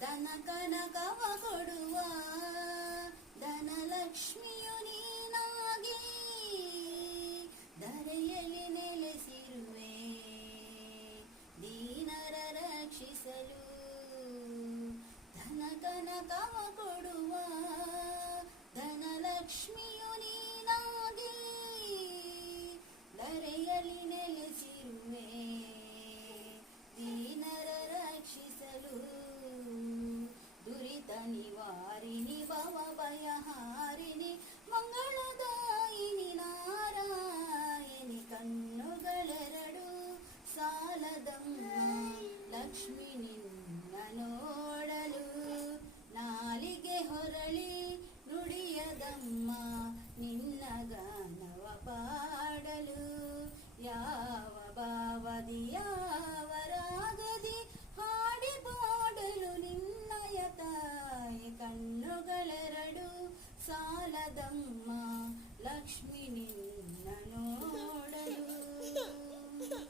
ದನ ಕನಕವ ಕೊಡುವ ಧನಲಕ್ಷ್ಮಿಯು ನೀನಾಗಿ ಧರೆಯಲ್ಲಿ ನೆಲೆಸಿರುವೆ ದೀನರ ರಕ್ಷಿಸಲು. ಧನ ಕನಕವ ಕೊಡುವ ಧನಲಕ್ಷ್ಮಿಯು ನೀನಾಗಿ ಧರೆಯಲ್ಲಿ ನೆಲೆಸಿರುವೆ ದೀನರ ರಕ್ಷಿಸಲು. ದುರಿತ ನಿವಾರಿಣಿ ಭವ ಭಯಹಾರಿಣಿ ಮಂಗಳದಾಯಿನಿ ನಾರಾಯಣಿ ಕಣ್ಣುಗಳೆರಡು ಸಾಲದಮ್ಮ ಲಕ್ಷ್ಮಿ ನಿನ್ನ ನೋಡಲು. ನಾಲಿಗೆ ಹೊರಳಿ ನುಡಿಯದಮ್ಮ ನಿನ್ನ ಗಾನವ ಪಾಡಲು. ಯಾವ ಭಾವದಿ ಯಾವ ರಾಗದಿ ಹಾಡಿ ಪಾಡಲು ನಿನ್ನಯ ತಾಯಿ ಕಣ್ಣುಗಳೆರಡು ಸಾಲದಮ್ಮ ಲಕ್ಷ್ಮಿ ನಿನ್ನ